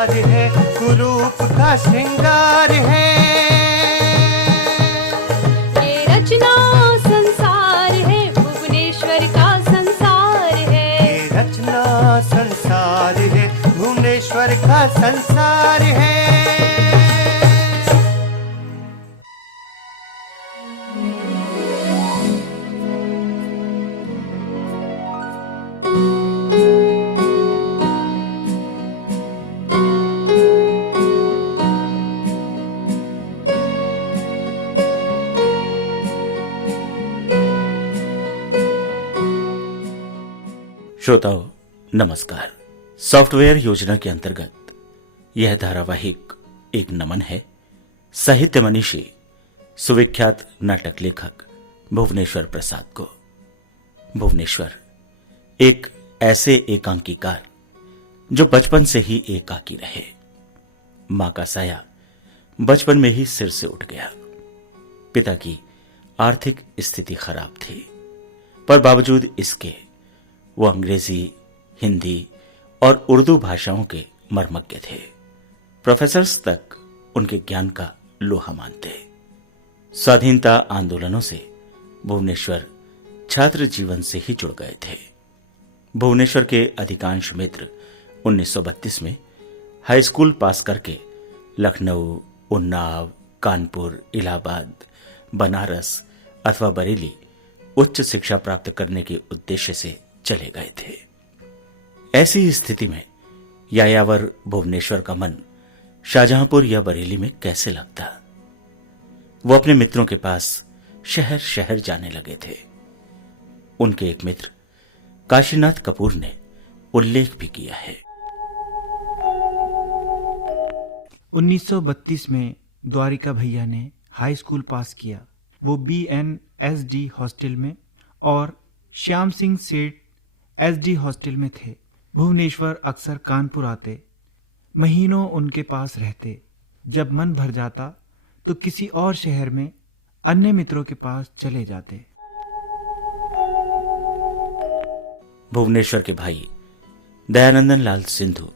संसार है, कुरूप का श्रृंगार है। ये रचना संसार है, भुवनेश्वर का संसार है। ये रचना संसार है, भुवनेश्वर का संसार है। श्रोताओं नमस्कार। सॉफ्टवेयर योजना के अंतर्गत यह धारावाहिक एक नमन है साहित्य मनीषी सुविख्यात नाटक लेखक भुवनेश्वर प्रसाद को। भुवनेश्वर एक ऐसे एकांकीकार जो बचपन से ही एकाकी रहे। मां का साया बचपन में ही सिर से उठ गया। पिता की आर्थिक स्थिति खराब थी, पर बावजूद इसके वो अंग्रेजी, हिंदी और उर्दू भाषाओं के मर्मज्ञ थे। प्रोफेसर्स तक उनके ज्ञान का लोहा मानते। स्वाधीनता आंदोलनों से भुवनेश्वर छात्र जीवन से ही जुड़ गए थे। भुवनेश्वर के अधिकांश मित्र 1932 में हाई स्कूल पास करके लखनऊ, उन्नाव, कानपुर, इलाहाबाद, बनारस अथवा बरेली उच्च शिक्षा प्राप्त करने के उद्देश्य से चले गए थे। ऐसी स्थिति में यायावर भुवनेश्वर का मन शाहजहांपुर या बरेली में कैसे लगता। वो अपने मित्रों के पास शहर शहर जाने लगे थे। उनके एक मित्र काशीनाथ कपूर ने उल्लेख भी किया है। 1932 में द्वारिका भैया ने हाई स्कूल पास किया। वो BNSD हॉस्टल में और श्याम सिंह सेठ SD हॉस्टल में थे। भुवनेश्वर अक्सर कानपुर आते, महीनों उनके पास रहते। जब मन भर जाता तो किसी और शहर में अन्य मित्रों के पास चले जाते। भुवनेश्वर के भाई दयानंदन लाल सिंधु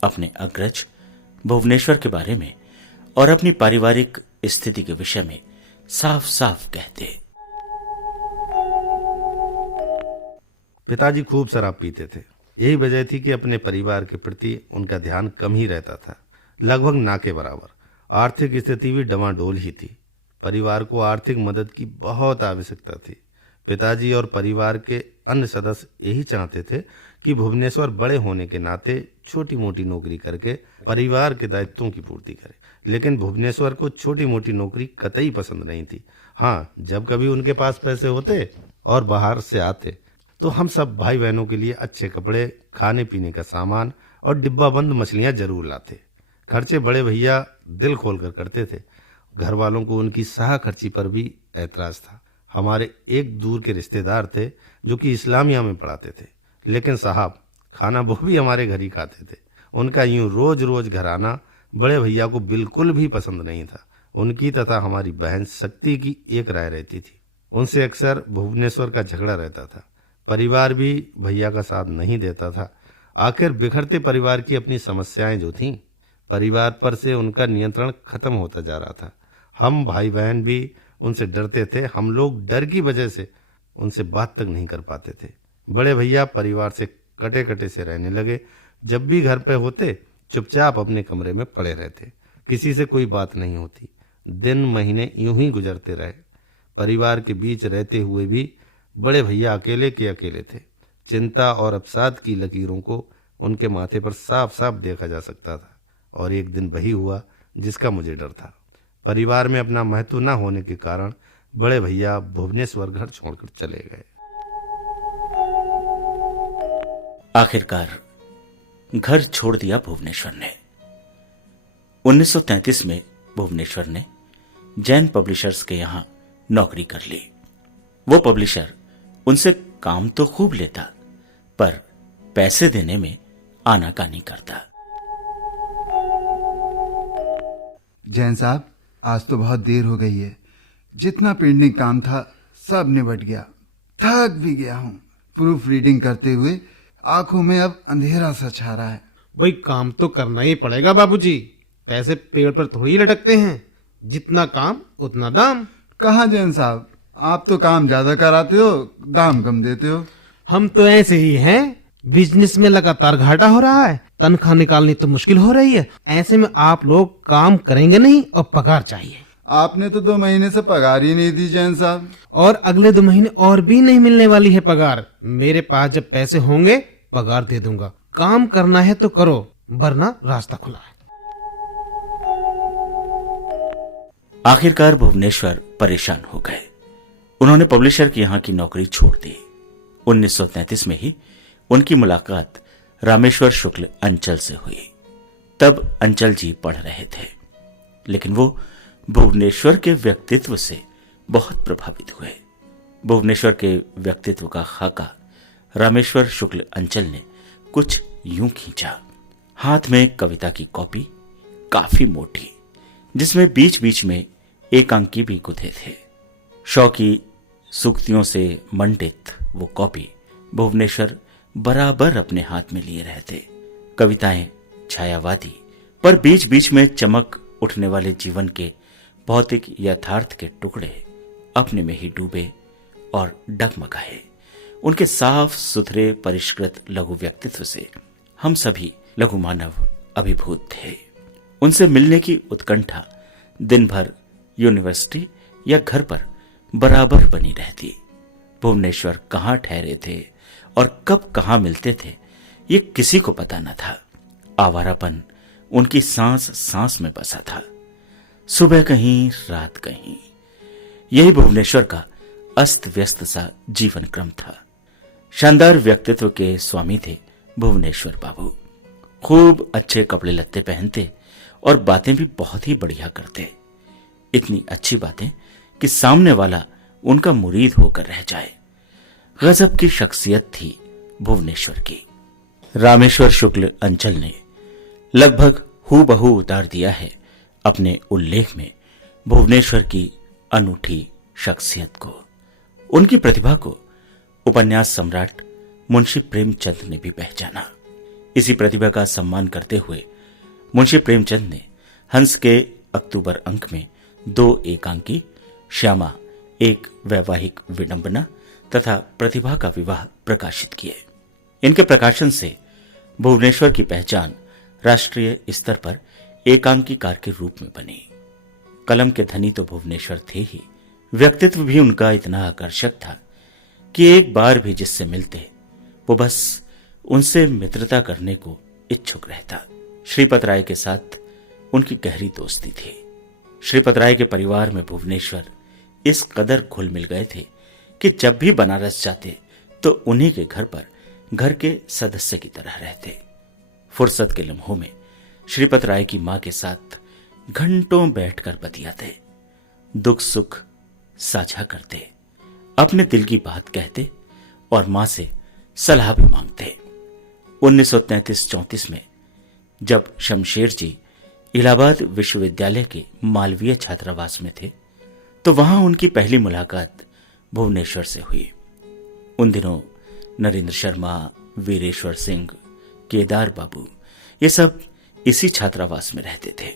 अपने अग्रज भुवनेश्वर के बारे में और अपनी पारिवारिक स्थिति के विषय में साफ साफ कहते। पिताजी खूब शराब पीते थे। यही वजह थी कि अपने परिवार के प्रति उनका ध्यान कम ही रहता था, लगभग ना के बराबर। आर्थिक स्थिति भी डमाडोल ही थी। परिवार को आर्थिक मदद की बहुत आवश्यकता थी। पिताजी और परिवार के अन्य सदस्य यही चाहते थे कि भुवनेश्वर बड़े होने के नाते छोटी मोटी नौकरी करके परिवार के दायित्वों की पूर्ति करे। लेकिन भुवनेश्वर को छोटी मोटी नौकरी कतई पसंद नहीं थी। हाँ, जब कभी उनके पास पैसे होते और बाहर से आते तो हम सब भाई बहनों के लिए अच्छे कपड़े, खाने पीने का सामान और डिब्बा बंद मछलियां जरूर लाते। खर्चे बड़े भैया दिल खोलकर करते थे। घर वालों को उनकी साह खर्ची पर भी ऐतराज था। हमारे एक दूर के रिश्तेदार थे जो कि इस्लामिया में पढ़ाते थे, लेकिन साहब खाना वो भी हमारे घर ही खाते थे। उनका यूं रोज रोज घर आना बड़े भैया को बिल्कुल भी पसंद नहीं था। उनकी तथा हमारी बहन शक्ति की एक राय रहती थी। उनसे अक्सर भुवनेश्वर का झगड़ा रहता था। परिवार भी भैया का साथ नहीं देता था। आखिर बिखरते परिवार की अपनी समस्याएं जो थीं, परिवार पर से उनका नियंत्रण खत्म होता जा रहा था। हम भाई बहन भी उनसे डरते थे। हम लोग डर की वजह से उनसे बात तक नहीं कर पाते थे। बड़े भैया परिवार से कटे कटे से रहने लगे। जब भी घर पे होते चुपचाप अपने कमरे में पड़े रहते। किसी से कोई बात नहीं होती। दिन महीने यूं ही गुजरते रहे। परिवार के बीच रहते हुए भी बड़े भैया अकेले के अकेले थे। चिंता और अवसाद की लकीरों को उनके माथे पर साफ साफ देखा जा सकता था। और एक दिन वही हुआ जिसका मुझे डर था। परिवार में अपना महत्व न होने के कारण बड़े भैया भुवनेश्वर घर छोड़कर चले गए। आखिरकार घर छोड़ दिया भुवनेश्वर ने। 1933 में भुवनेश्वर ने जैन पब्लिशर्स के यहां नौकरी कर ली। वो पब्लिशर उनसे काम तो खूब लेता, पर पैसे देने में आनाकानी करता। जैन साहब, आज तो बहुत देर हो गई है। जितना पेंडिंग काम था सब निपट गया। थक भी गया हूँ। प्रूफ रीडिंग करते हुए आंखों में अब अंधेरा सा छा रहा है। भाई काम तो करना ही पड़ेगा बाबूजी, पैसे पेड़ पर थोड़ी ही लटकते हैं, जितना काम उतना दाम। कहाँ जैन साहब, आप तो काम ज्यादा कराते हो, दाम कम देते हो। हम तो ऐसे ही हैं, बिजनेस में लगातार घाटा हो रहा है, तनख्वाह निकालनी तो मुश्किल हो रही है। ऐसे में आप लोग काम करेंगे नहीं और पगार चाहिए। आपने तो 2 महीने से पगार ही नहीं दी जैन साहब। और अगले 2 महीने और भी नहीं मिलने वाली है पगार। मेरे पास जब पैसे होंगे पगार दे दूंगा। काम करना है तो करो, वरना रास्ता खुला है। आखिरकार भुवनेश्वर परेशान हो गए। उन्होंने पब्लिशर की यहां की नौकरी छोड़ दी। 1933 में ही उनकी मुलाकात रामेश्वर शुक्ल अंचल से हुई। तब अंचल जी पढ़ रहे थे, लेकिन वो भुवनेश्वर के व्यक्तित्व से बहुत प्रभावित हुए। भुवनेश्वर के व्यक्तित्व का खाका रामेश्वर शुक्ल अंचल ने कुछ यूं खींचा। हाथ में कविता की कॉपी, काफी मोटी, जिसमें बीच बीच में एकांकी भी गुथे थे। शौकी सूक्तियों से मंडित वो कॉपी भुवनेश्वर बराबर अपने हाथ में लिए रहते। कविताएं छायावादी, पर बीच बीच में चमक उठने वाले जीवन के भौतिक यथार्थ के टुकड़े अपने में ही डूबे और डगमगाए। उनके साफ सुथरे परिष्कृत लघु व्यक्तित्व से हम सभी लघु मानव अभिभूत थे। उनसे मिलने की उत्कंठा दिन भर यूनिवर्सिटी या घर पर बराबर बनी रहती। भुवनेश्वर कहाँ ठहरे थे और कब कहाँ मिलते थे, ये किसी को पता न था। आवारापन उनकी सांस सांस में बसा था। सुबह कहीं, रात कहीं, यही भुवनेश्वर का अस्त व्यस्त सा जीवन क्रम था। शानदार व्यक्तित्व के स्वामी थे भुवनेश्वर बाबू। खूब अच्छे कपड़े लत्ते पहनते और बातें भी बहुत ही बढ़िया करते। इतनी अच्छी बातें कि सामने वाला उनका मुरीद होकर रह जाए। गजब की शख्सियत थी भुवनेश्वर की। रामेश्वर शुक्ल अंचल ने लगभग हूबहू उतार दिया है अपने उल्लेख में भुवनेश्वर की अनूठी शख्सियत को। उनकी प्रतिभा को उपन्यास सम्राट मुंशी प्रेमचंद ने भी पहचाना। इसी प्रतिभा का सम्मान करते हुए मुंशी प्रेमचंद ने हंस के अक्टूबर अंक में 2 एकांकी, श्यामा एक वैवाहिक विडंबना तथा प्रतिभा का विवाह प्रकाशित किए। इनके प्रकाशन से भुवनेश्वर की पहचान राष्ट्रीय स्तर पर एकांकीकार के रूप में बनी। कलम के धनी तो भुवनेश्वर थे ही, व्यक्तित्व भी उनका इतना आकर्षक था कि एक बार भी जिससे मिलते वो बस उनसे मित्रता करने को इच्छुक रहता। श्रीपत राय के साथ उनकी गहरी दोस्ती थी। श्रीपत राय के परिवार में भुवनेश्वर इस कदर घुल मिल गए थे कि जब भी बनारस जाते तो उन्हीं के घर पर घर के सदस्य की तरह रहते। फुर्सत के लम्हों में श्रीपत राय की मां के साथ घंटों बैठकर बतियाते, दुख सुख साझा करते, अपने दिल की बात कहते और मां से सलाह भी मांगते। 1933-34 में जब शमशेर जी इलाहाबाद विश्वविद्यालय के मालवीय छात्रावास में थे तो वहां उनकी पहली मुलाकात भुवनेश्वर से हुई। उन दिनों नरेंद्र शर्मा, वीरेश्वर सिंह, केदार बाबू, ये सब इसी छात्रावास में रहते थे।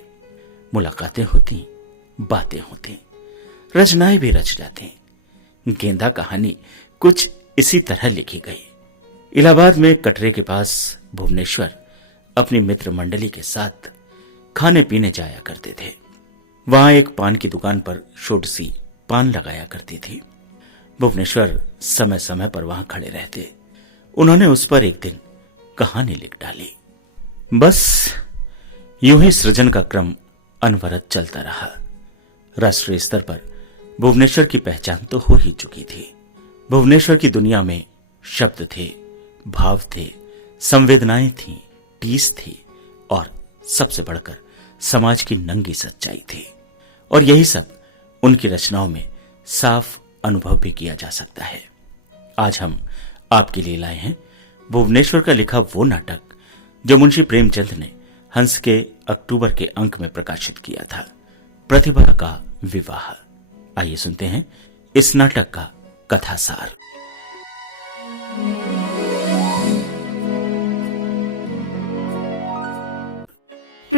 मुलाकातें होती, बातें होती, रचनाएं भी रच जाती। गेंदा कहानी कुछ इसी तरह लिखी गई। इलाहाबाद में कटरे के पास भुवनेश्वर अपनी मित्र मंडली के साथ खाने पीने जाया करते थे। वहां एक पान की दुकान पर शोडसी पान लगाया करती थी। भुवनेश्वर समय समय पर वहां खड़े रहते। उन्होंने उस पर एक दिन कहानी लिख डाली। बस यूं ही सृजन का क्रम अनवरत चलता रहा। राष्ट्रीय स्तर पर भुवनेश्वर की पहचान तो हो ही चुकी थी। भुवनेश्वर की दुनिया में शब्द थे, भाव थे, संवेदनाएं थीं, टीस थी और सबसे बढ़कर समाज की नंगी सच्चाई थी। और यही सब उनकी रचनाओं में साफ अनुभव भी किया जा सकता है। आज हम आपके लिए लाए हैं भुवनेश्वर का लिखा वो नाटक जो मुंशी प्रेमचंद ने हंस के अक्टूबर के अंक में प्रकाशित किया था, प्रतिभा का विवाह। आइए सुनते हैं इस नाटक का कथासार।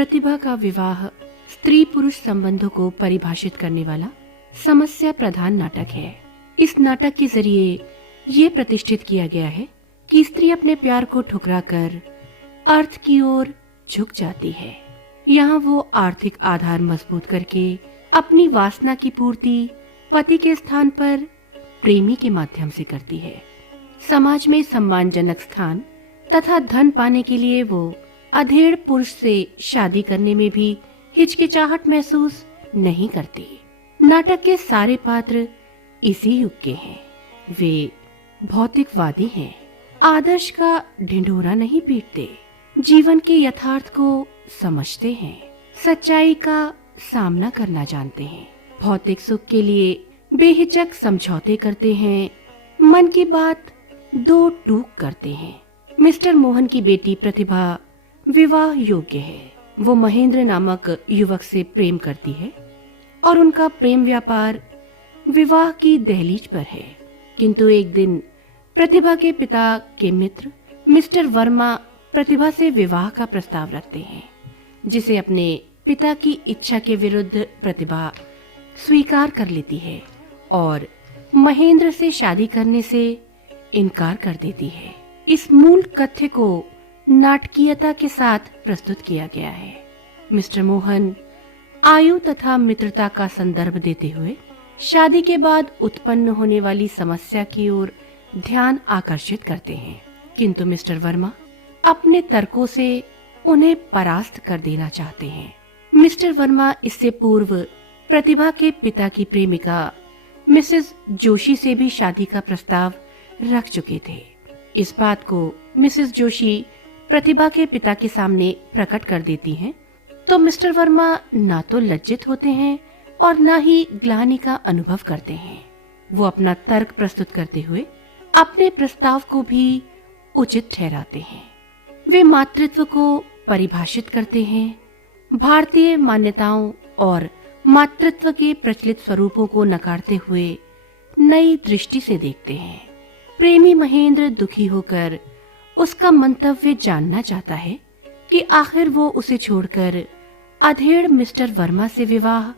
प्रतिभा का विवाह स्त्री पुरुष संबंधों को परिभाषित करने वाला समस्या प्रधान नाटक है। इस नाटक के जरिए ये प्रतिष्ठित किया गया है कि स्त्री अपने प्यार को ठुकराकर अर्थ की ओर झुक जाती है। यहाँ वो आर्थिक आधार मजबूत करके अपनी वासना की पूर्ति पति के स्थान पर प्रेमी के माध्यम से करती है। समाज में सम्मानजनक स्थान तथा धन पाने के लिए वो अधेड़ पुरुष से शादी करने में भी हिचकिचाहट महसूस नहीं करती। नाटक के सारे पात्र इसी युग के हैं। वे भौतिकवादी हैं, आदर्श का ढिंढोरा नहीं पीटते, जीवन के यथार्थ को समझते हैं, सच्चाई का सामना करना जानते हैं, भौतिक सुख के लिए बेहिचक समझौते करते हैं, मन की बात दो टूक करते हैं। मिस्टर मोहन की बेटी प्रतिभा विवाह योग्य है। वो महेंद्र नामक युवक से प्रेम करती है और उनका प्रेम व्यापार विवाह की दहलीज पर है। किंतु एक दिन प्रतिभा के पिता के मित्र मिस्टर वर्मा प्रतिभा से विवाह का प्रस्ताव रखते हैं, जिसे अपने पिता की इच्छा के विरुद्ध प्रतिभा स्वीकार कर लेती है और महेंद्र से शादी करने से इनकार कर देती है। इस मूल कथ्य को नाटकीयता के साथ प्रस्तुत किया गया है। मिस्टर मोहन आयु तथा मित्रता का संदर्भ देते हुए शादी के बाद उत्पन्न होने वाली समस्या की ओर ध्यान आकर्षित करते हैं, किंतु मिस्टर वर्मा अपने तर्कों से उन्हें परास्त कर देना चाहते हैं। मिस्टर वर्मा इससे पूर्व प्रतिभा के पिता की प्रेमिका मिसेस जोशी से भी शादी का प्रस्ताव रख चुके थे। इस बात को मिसेस जोशी प्रतिभा के पिता के सामने प्रकट कर देती हैं, तो मिस्टर वर्मा ना तो लज्जित होते हैं और ना ही ग्लानि का अनुभव करते हैं। वो अपना तर्क प्रस्तुत करते हुए अपने प्रस्ताव को भी उचित ठहराते हैं। वे मातृत्व को परिभाषित करते हैं, भारतीय मान्यताओं और मातृत्व के प्रचलित स्वरूपों को नकारते हुए नई दृष्टि से देखते हैं। प्रेमी महेंद्र दुखी होकर उसका मंतव्य जानना चाहता है कि आखिर वो उसे छोड़कर अधेड़ मिस्टर वर्मा से विवाह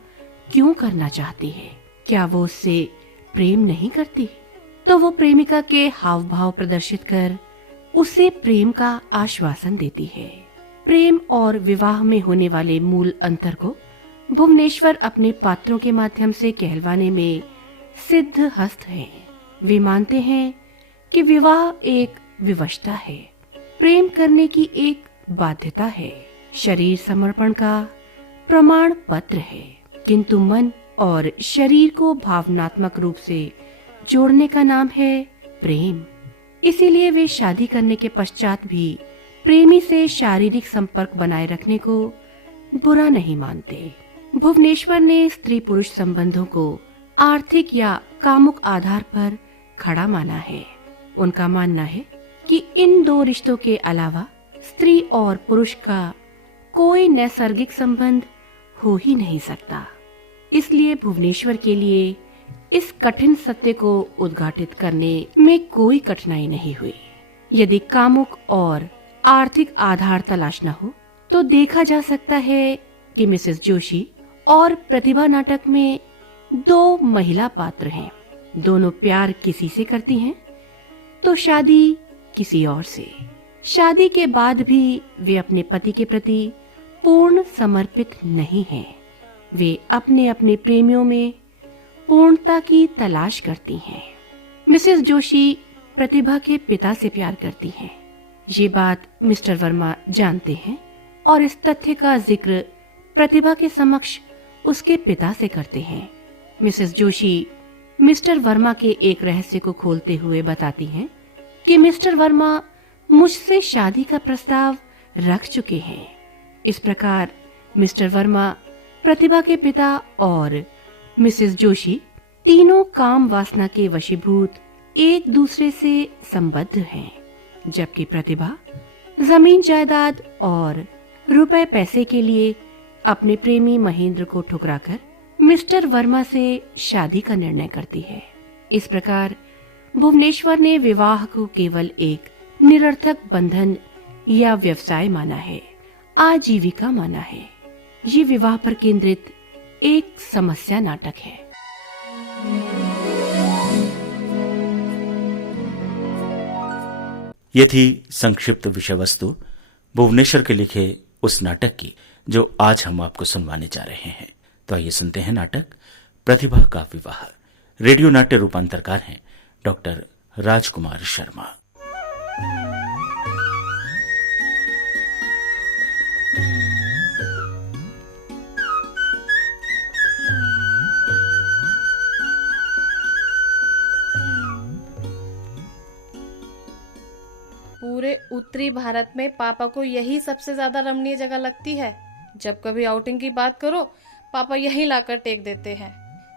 क्यों करना चाहती है। क्या वो उससे प्रेम नहीं करती? तो वो प्रेमिका के हाव भाव प्रदर्शित कर उसे प्रेम का आश्वासन देती है। प्रेम और विवाह में होने वाले मूल अंतर को भुवनेश्वर अपने पात्रों के माध्यम से कहलवाने में सिद्ध हस्त है। वे मानते हैं कि विवाह एक विवशता है, प्रेम करने की एक बाध्यता है, शरीर समर्पण का प्रमाण पत्र है, किंतु मन और शरीर को भावनात्मक रूप से जोड़ने का नाम है प्रेम। इसीलिए वे शादी करने के पश्चात भी प्रेमी से शारीरिक संपर्क बनाए रखने को बुरा नहीं मानते। भुवनेश्वर ने स्त्री पुरुष संबंधों को आर्थिक या कामुक आधार पर खड़ा माना है। उनका मानना है कि इन दो रिश्तों के अलावा स्त्री और पुरुष का कोई नैसर्गिक संबंध हो ही नहीं सकता। इसलिए भुवनेश्वर के लिए इस कठिन सत्य को उद्घाटित करने में कोई कठिनाई नहीं हुई। यदि कामुक और आर्थिक आधार तलाशना हो तो देखा जा सकता है कि मिसेस जोशी और प्रतिभा नाटक में दो महिला पात्र हैं। दोनों प्यार किसी से करती हैं तो शादी किसी और से। शादी के बाद भी वे अपने पति के प्रति पूर्ण समर्पित नहीं हैं। वे अपने अपने प्रेमियों में पूर्णता की तलाश करती हैं। मिसेस जोशी प्रतिभा के पिता से प्यार करती हैं। ये बात मिस्टर वर्मा जानते हैं और इस तथ्य का जिक्र प्रतिभा के समक्ष उसके पिता से करते हैं। मिसेस जोशी मिस्टर वर्मा के एक रहस्य को खोलते हुए बताती हैं कि मिस्टर वर्मा मुझसे शादी का प्रस्ताव रख चुके हैं। इस प्रकार मिस्टर वर्मा, प्रतिभा के पिता और मिसेस जोशी तीनों काम वासना के वशीभूत एक दूसरे से संबद्ध हैं, जबकि प्रतिभा जमीन जायदाद और रुपए पैसे के लिए अपने प्रेमी महेंद्र को ठुकराकर मिस्टर वर्मा से शादी का निर्णय करती है। इस प्रकार भुवनेश्वर ने विवाह को केवल एक निरर्थक बंधन या व्यवसाय माना है। आजीविका माना है। ये विवाह पर केंद्रित एक समस्या नाटक है। ये थी संक्षिप्त विषय वस्तु भुवनेश्वर के लिखे उस नाटक की जो आज हम आपको सुनवाने जा रहे हैं। तो आइए सुनते हैं नाटक प्रतिभा का विवाह। रेडियो नाट्य रूपांतरकार हैं डॉक्टर राजकुमार शर्मा। पूरे उत्तरी भारत में पापा को यही सबसे ज्यादा रमणीय जगह लगती है। जब कभी आउटिंग की बात करो, पापा यही लाकर टेक देते हैं।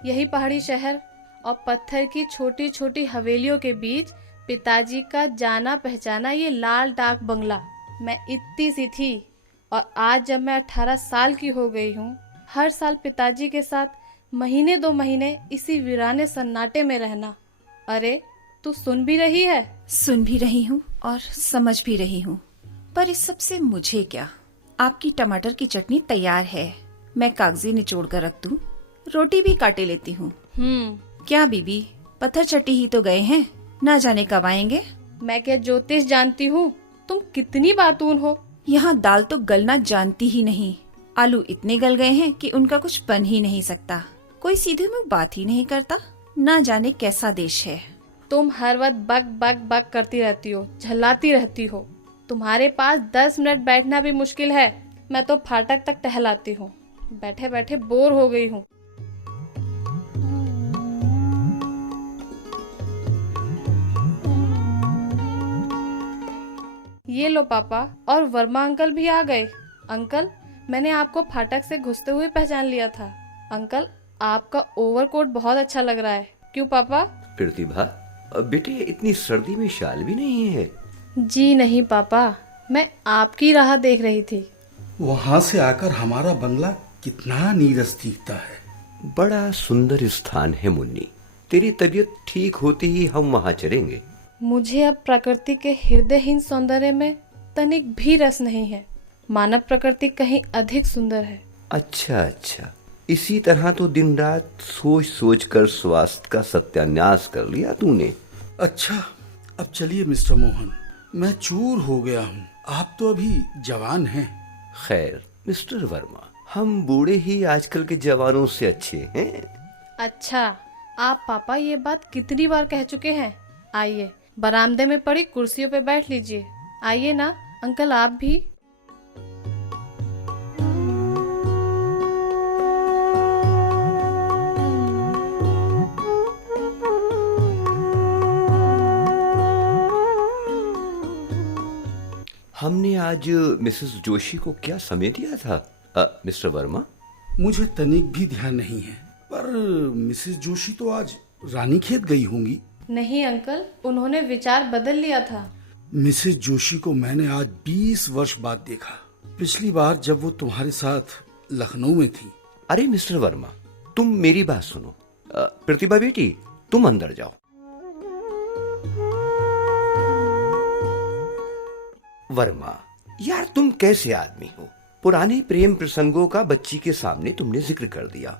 यही पहाड़ी शहर और पत्थर की छोटी छोटी हवेलियों के बीच पिताजी का जाना पहचाना ये लाल डाक बंगला। मैं इतनी सी थी और आज जब मैं 18 साल की हो गई हूँ, हर साल पिताजी के साथ महीने 2 महीने इसी वीराने सन्नाटे में रहना। अरे तू सुन भी रही है? सुन भी रही हूँ और समझ भी रही हूँ, पर इस सब से मुझे क्या। आपकी टमाटर की चटनी तैयार है, मैं कागजी निचोड़ कर रख दूँ। रोटी भी काटे लेती हूँ। क्या बीबी, पत्थर चट्टी ही तो गए हैं, ना जाने कब आएंगे। मैं क्या ज्योतिष जानती हूँ? तुम कितनी बातून हो। यहाँ दाल तो गलना जानती ही नहीं। आलू इतने गल गए हैं कि उनका कुछ बन ही नहीं सकता। कोई सीधे मुंह बात ही नहीं करता। ना जाने कैसा देश है। तुम हर वक्त बक बक बक करती रहती हो, झल्लाती रहती हो। तुम्हारे पास 10 मिनट बैठना भी मुश्किल है। मैं तो फाटक तक टहलाती हूँ। बैठे बैठे बोर हो गई हूँ। ये लो पापा, और वर्मा अंकल भी आ गए। अंकल, मैंने आपको फाटक से घुसते हुए पहचान लिया था। अंकल, आपका ओवरकोट बहुत अच्छा लग रहा है। क्यों पापा? प्रतिभा, बेटे इतनी सर्दी में शाल भी नहीं है? जी नहीं पापा, मैं आपकी राह देख रही थी। वहाँ से आकर हमारा बंगला कितना नीरस दिखता है। बड़ा सुंदर स्थान है मुन्नी। तेरी तबीयत ठीक होते ही हम वहाँ चलेंगे। मुझे अब प्रकृति के हृदयहीन सौंदर्य में तनिक भी रस नहीं है। मानव प्रकृति कहीं अधिक सुंदर है। अच्छा अच्छा, इसी तरह तो दिन रात सोच सोच कर स्वास्थ्य का सत्यानाश कर लिया तूने। अच्छा, अब चलिए मिस्टर मोहन, मैं चूर हो गया हूँ। आप तो अभी जवान हैं। खैर मिस्टर वर्मा, हम बूढ़े ही आजकल के जवानों से अच्छे हैं। अच्छा, आप पापा ये बात कितनी बार कह चुके हैं। आइए, बरामदे में पड़ी कुर्सियों पे बैठ लीजिए। आइए ना अंकल, आप भी। हमने आज मिसेस जोशी को क्या समय दिया था मिस्टर वर्मा? मुझे तनिक भी ध्यान नहीं है, पर मिसेस जोशी तो आज रानीखेत गई होंगी। नहीं अंकल, उन्होंने विचार बदल लिया था। मिसेस जोशी को मैंने आज 20 वर्ष बाद देखा। पिछली बार जब वो तुम्हारे साथ लखनऊ में थी। अरे मिस्टर वर्मा, तुम मेरी बात सुनो। प्रतिभा बेटी, तुम अंदर जाओ। वर्मा, यार तुम कैसे आदमी हो? पुराने प्रेम प्रसंगों का बच्ची के सामने तुमने जिक्र कर दिया।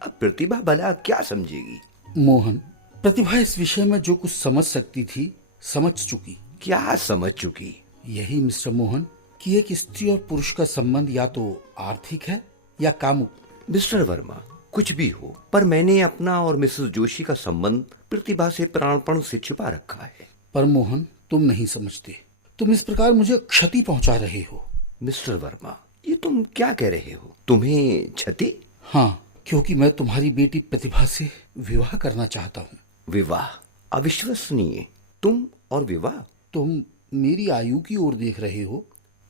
अब प्रतिभा भला क्या समझेगी? मोहन, प्रतिभा इस विषय में जो कुछ समझ सकती थी समझ चुकी। क्या समझ चुकी? यही मिस्टर मोहन कि एक स्त्री और पुरुष का संबंध या तो आर्थिक है या कामुक। मिस्टर वर्मा, कुछ भी हो, पर मैंने अपना और मिसेस जोशी का संबंध प्रतिभा से प्राणपण से छिपा रखा है। पर मोहन, तुम नहीं समझते। तुम इस प्रकार मुझे क्षति पहुंचा रहे हो। मिस्टर वर्मा, ये तुम क्या कह रहे हो? तुम्हें क्षति? हाँ, क्योंकि मैं तुम्हारी बेटी प्रतिभा से विवाह करना चाहता हूँ। विवाह? अविश्वसनीय। तुम और विवाह? तुम मेरी आयु की ओर देख रहे हो।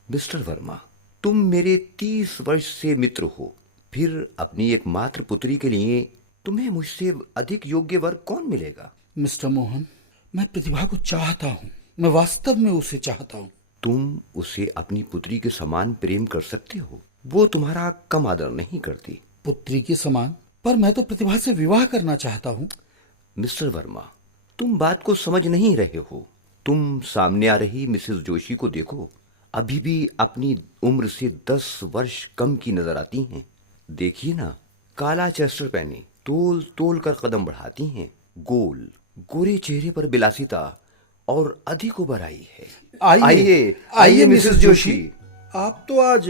मिस्टर वर्मा, तुम मेरे 30 वर्ष से मित्र हो, फिर अपनी एकमात्र पुत्री के लिए तुम्हें मुझसे अधिक योग्य वर कौन मिलेगा? मिस्टर मोहन, मैं प्रतिभा को चाहता हूँ। मैं वास्तव में उसे चाहता हूँ। तुम उसे अपनी पुत्री के समान प्रेम कर सकते हो। वो तुम्हारा कम आदर नहीं करती। पुत्री के समान? पर मैं तो प्रतिभा से विवाह करना चाहता हूँ। मिस्टर वर्मा, तुम बात को समझ नहीं रहे हो। तुम सामने आ रही मिसेस जोशी को देखो। अभी भी अपनी उम्र से 10 वर्ष कम की नजर आती हैं। देखिए ना, काला चेस्टर पहने तोल तोल कर कदम बढ़ाती हैं। गोल गोरे चेहरे पर विलासिता और अधिक उबर आई है। आइए आइए मिसेस जोशी। आप तो आज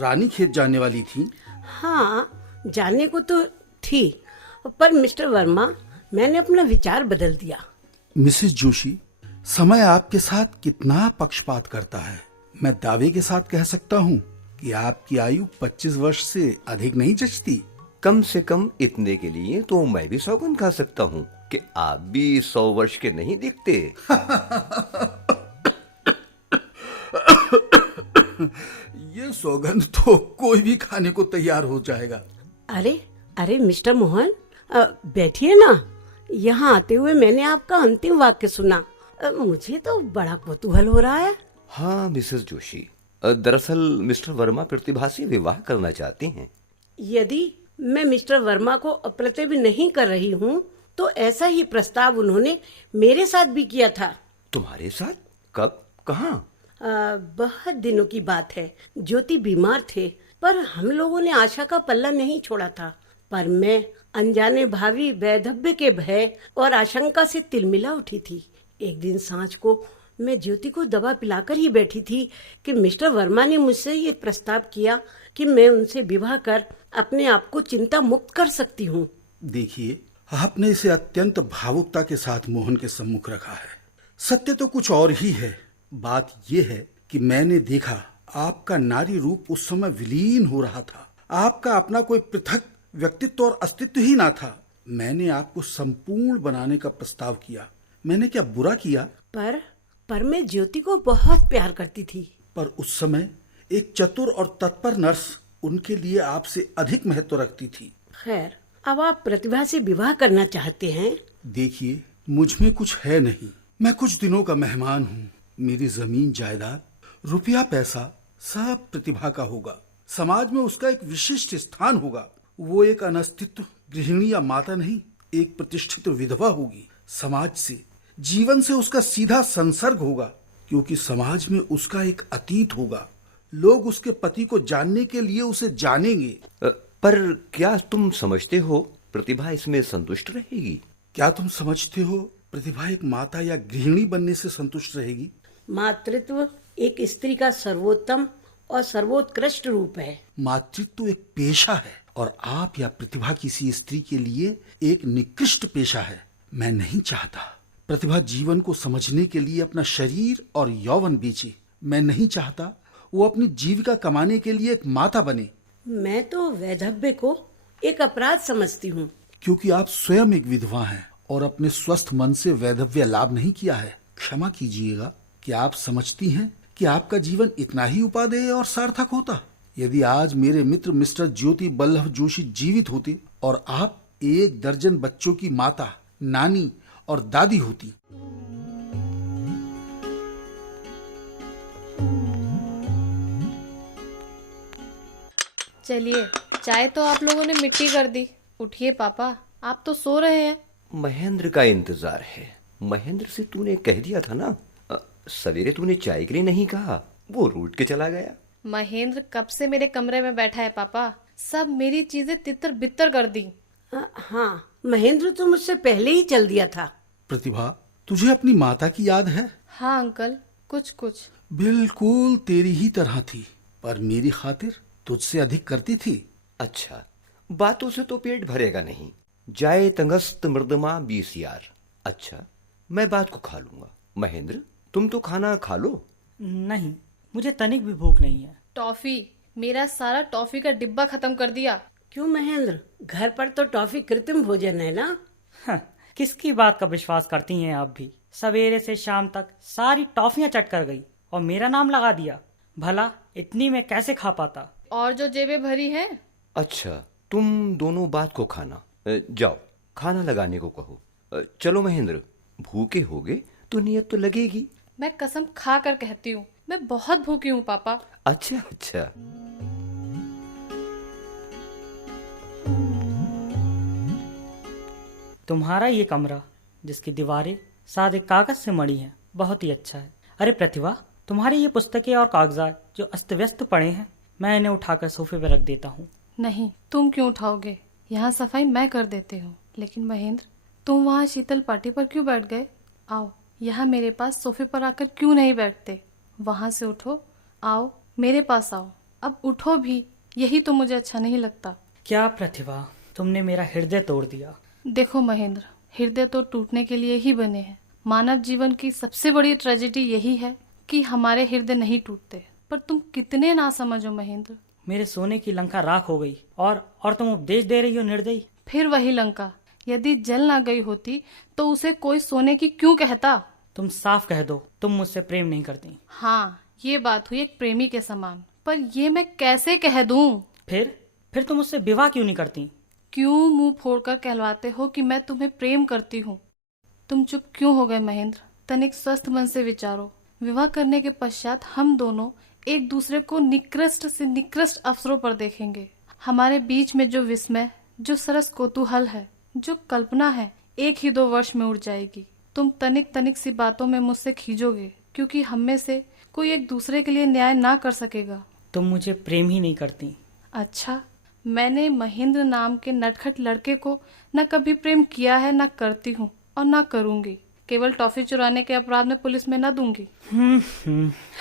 रानी खेत जाने वाली थी। हाँ, जाने को तो थी, पर मिस्टर वर्मा, मैंने अपना विचार बदल दिया। मिसेस जोशी, समय आपके साथ कितना पक्षपात करता है। मैं दावे के साथ कह सकता हूँ कि आपकी आयु 25 वर्ष से अधिक नहीं जचती। कम से कम इतने के लिए तो मैं भी सौगंध खा सकता हूँ कि आप भी 100 वर्ष के नहीं दिखते। ये सौगंध तो कोई भी खाने को तैयार हो जाएगा। अरे अरे मिस्टर मोहन, बैठिए ना। यहाँ आते हुए मैंने आपका अंतिम वाक्य सुना। मुझे तो बड़ा कौतूहल हो रहा है। हाँ मिसेस जोशी, दरअसल मिस्टर वर्मा प्रतिभा से विवाह करना चाहते हैं। यदि मैं मिस्टर वर्मा को अप्रतिभ नहीं कर रही हूँ तो ऐसा ही प्रस्ताव उन्होंने मेरे साथ भी किया था। तुम्हारे साथ? कब? कहाँ? बहुत दिनों की बात है। ज्योति बीमार थे, पर हम लोगों ने आशा का पल्ला नहीं छोड़ा था। पर मैं अनजाने भावी वैधव्य के भय और आशंका से तिलमिला उठी थी। एक दिन सांझ को मैं ज्योति को दवा पिलाकर ही बैठी थी कि मिस्टर वर्मा ने मुझसे ये प्रस्ताव किया कि मैं उनसे विवाह कर अपने आप को चिंता मुक्त कर सकती हूँ। देखिए, आपने इसे अत्यंत भावुकता के साथ मोहन के सम्मुख रखा है। सत्य तो कुछ और ही है। बात यह है कि मैंने देखा आपका नारी रूप उस समय विलीन हो रहा था। आपका अपना कोई पृथक व्यक्तित्व और अस्तित्व ही ना था। मैंने आपको संपूर्ण बनाने का प्रस्ताव किया। मैंने क्या बुरा किया? पर मैं ज्योति को बहुत प्यार करती थी। पर उस समय एक चतुर और तत्पर नर्स उनके लिए आपसे अधिक महत्व रखती थी। खैर, अब आप प्रतिभा से विवाह करना चाहते हैं। देखिए, मुझ में कुछ है नहीं। मैं कुछ दिनों का मेहमान हूँ। मेरी जमीन जायदाद, रुपया पैसा सब प्रतिभा का होगा। समाज में उसका एक विशिष्ट स्थान होगा। वो एक अनस्तित्व गृहिणी या माता नहीं, एक प्रतिष्ठित विधवा होगी। समाज से, जीवन से उसका सीधा संसर्ग होगा, क्योंकि समाज में उसका एक अतीत होगा। लोग उसके पति को जानने के लिए उसे जानेंगे। पर क्या तुम समझते हो प्रतिभा इसमें संतुष्ट रहेगी? क्या तुम समझते हो प्रतिभा एक माता या गृहिणी बनने से संतुष्ट रहेगी? मातृत्व एक स्त्री का सर्वोत्तम और सर्वोत्कृष्ट रूप है। मातृत्व एक पेशा है और आप या प्रतिभा किसी स्त्री के लिए एक निकृष्ट पेशा है। मैं नहीं चाहता प्रतिभा जीवन को समझने के लिए अपना शरीर और यौवन बेचे। मैं नहीं चाहता वो अपनी जीविका कमाने के लिए एक माता बने। मैं तो वैधव्य को एक अपराध समझती हूँ। क्योंकि आप स्वयं एक विधवा हैं और अपने स्वस्थ मन से वैधव्य लाभ नहीं किया है। क्षमा कीजिएगा कि आप समझती हैं कि आपका जीवन इतना ही उपादेय और सार्थक होता। यदि आज मेरे मित्र मिस्टर ज्योति बल्लभ जोशी जीवित होते और आप 1 दर्जन बच्चों की माता, नानी और दादी होती। चलिए, चाय तो आप लोगों ने मिट्टी कर दी। उठिए पापा, आप तो सो रहे हैं। महेंद्र का इंतजार है। महेंद्र से तूने कह दिया था ना, सवेरे तूने चाय के लिए नहीं कहा, वो रूठ के चला गया। महेंद्र कब से मेरे कमरे में बैठा है पापा, सब मेरी चीजें तितर बितर कर दी। हाँ, महेंद्र तो मुझसे पहले ही चल दिया था। प्रतिभा, तुझे अपनी माता की याद है? हाँ अंकल, कुछ कुछ। बिल्कुल तेरी ही तरह थी, पर मेरी खातिर तुझसे अधिक करती थी। अच्छा, बातों से तो पेट भरेगा नहीं। जाए तंगस्त मृदमा 20 यार। अच्छा, मैं बात को खा लूंगा। महेंद्र, तुम तो खाना खा लो। नहीं, मुझे तनिक भी भूख नहीं है। टॉफी, मेरा सारा टॉफी का डिब्बा खत्म कर दिया। क्यों महेंद्र, घर पर तो टॉफी कृत्रिम भोजन है ना। हाँ, किसकी बात का विश्वास करती हैं आप भी? सवेरे से शाम तक सारी टॉफियां चट कर गई और मेरा नाम लगा दिया। भला इतनी मैं कैसे खा पाता? और जो जेबें भरी हैं। अच्छा, तुम दोनों बात को खाना। जाओ, खाना लगाने को कहो। चलो महेंद्र, भूखे होगे तो नियत तो लगेगी। मैं कसम खा कर कहती हूँ, मैं बहुत भूखी हूँ पापा। अच्छा अच्छा। तुम्हारा ये कमरा, जिसकी दीवारें सादे कागज से मढ़ी हैं, बहुत ही अच्छा है। अरे प्रतिभा, तुम्हारी ये पुस्तकें और कागजात जो अस्त व्यस्त पड़े हैं, मैं इन्हें उठाकर सोफे पर रख देता हूँ। नहीं, तुम क्यों उठाओगे? यहाँ सफाई मैं कर देती हूँ। लेकिन महेंद्र, तुम वहाँ शीतल पार्टी पर क्यों बैठ गए? आओ, यहाँ मेरे पास सोफे पर आकर क्यों नहीं बैठते? वहाँ से उठो, आओ मेरे पास आओ। अब उठो भी, यही तो मुझे अच्छा नहीं लगता। क्या प्रतिभा, तुमने मेरा हृदय तोड़ दिया। देखो महेंद्र, हृदय तो टूटने के लिए ही बने हैं। मानव जीवन की सबसे बड़ी ट्रेजेडी यही है कि हमारे हृदय नहीं टूटते। पर तुम कितने ना समझो महेंद्र। मेरे सोने की लंका राख हो गई और तुम उपदेश दे रही हो निर्दयी। फिर वही लंका, यदि जल ना गई होती तो उसे कोई सोने की क्यों कहता? तुम साफ कह दो, तुम मुझसे प्रेम नहीं करती। हाँ, ये बात हुई एक प्रेमी के समान, पर ये मैं कैसे कह दूं? फिर तुम मुझसे विवाह क्यों नहीं करती? क्यों मुंह फोड़कर कहलवाते हो कि मैं तुम्हें प्रेम करती हूँ? तुम चुप क्यों हो गए महेंद्र? तनिक स्वस्थ मन से विचारो। विवाह करने के पश्चात हम दोनों एक दूसरे को निकृष्ट से निकृष्ट अवसरों पर देखेंगे। हमारे बीच में जो विस्मय, जो सरस कौतूहल है, जो कल्पना है, 1 ही 2 वर्ष में उड़ जाएगी। तुम तनिक तनिक सी बातों में मुझसे खींचोगे, क्योंकि हम में से कोई एक दूसरे के लिए न्याय ना कर सकेगा। तुम मुझे प्रेम ही नहीं करती। अच्छा, मैंने महेंद्र नाम के नटखट लड़के को न कभी प्रेम किया है, न करती हूँ और न करूंगी। केवल टॉफी चुराने के अपराध में पुलिस में न दूंगी।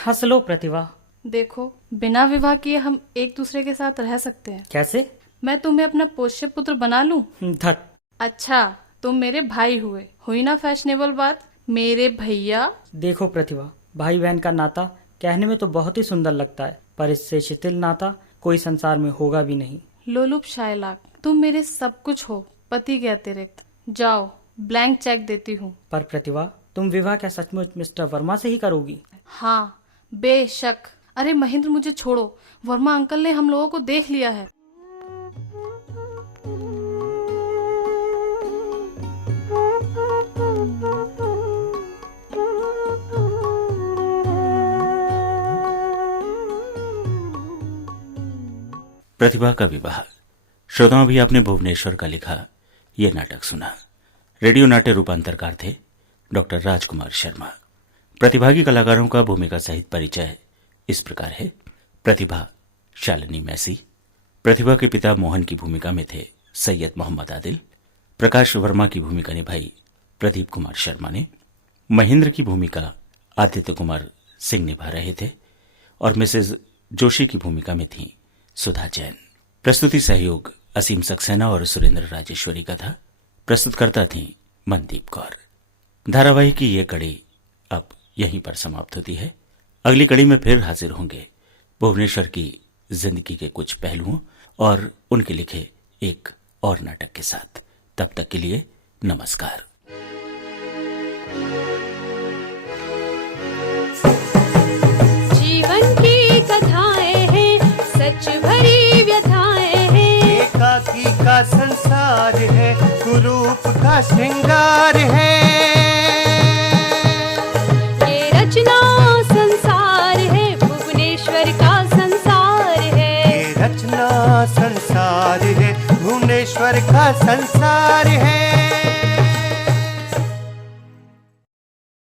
हंस लो प्रतिभा। देखो, बिना विवाह किए हम एक दूसरे के साथ रह सकते हैं। कैसे? मैं तुम्हें अपना पोष्य पुत्र बना लूं? धत। अच्छा, तुम मेरे भाई हुई ना फैशनेबल बात, मेरे भैया। देखो प्रतिभा, भाई बहन का नाता कहने में तो बहुत ही सुंदर लगता है, पर इससे शिथिल नाता कोई संसार में होगा भी नहीं। लोलुप शायलाक, तुम मेरे सब कुछ हो, पति के अतिरिक्त। जाओ, ब्लैंक चेक देती हूँ। पर प्रतिभा, तुम विवाह क्या सचमुच मिस्टर वर्मा से ही करोगी? हाँ, बेशक। अरे महेंद्र, मुझे छोड़ो। वर्मा अंकल ने हम लोगों को देख लिया है। प्रतिभा का विवाह। श्रोताओं, भी आपने भुवनेश्वर का लिखा यह नाटक सुना। रेडियो नाट्य रूपांतरकार थे डॉक्टर राजकुमार शर्मा। प्रतिभागी कलाकारों का भूमिका सहित परिचय इस प्रकार है। प्रतिभा शालिनी मैसी। प्रतिभा के पिता मोहन की भूमिका में थे सैयद मोहम्मद आदिल। प्रकाश वर्मा की भूमिका निभाई प्रदीप कुमार शर्मा ने। महेंद्र की भूमिका आदित्य कुमार सिंह निभा रहे थे और मिसेज जोशी की भूमिका में थी सुधा जैन। प्रस्तुति सहयोग असीम सक्सेना और सुरेंद्र राजेश्वरी का था। प्रस्तुतकर्ता थी मनदीप कौर। धारावाहिक की ये कड़ी अब यहीं पर समाप्त होती है। अगली कड़ी में फिर हाजिर होंगे भुवनेश्वर की जिंदगी के कुछ पहलुओं और उनके लिखे एक और नाटक के साथ। तब तक के लिए नमस्कार। जीवन की कथाएं हैं, सच भरी व्यथाएं हैं। एकाकी का संसार है, कुरूप का श्रृंगार है। ये रचना संसार है, भुवनेश्वर का संसार है। ये रचना संसार है, भुवनेश्वर का संसार है।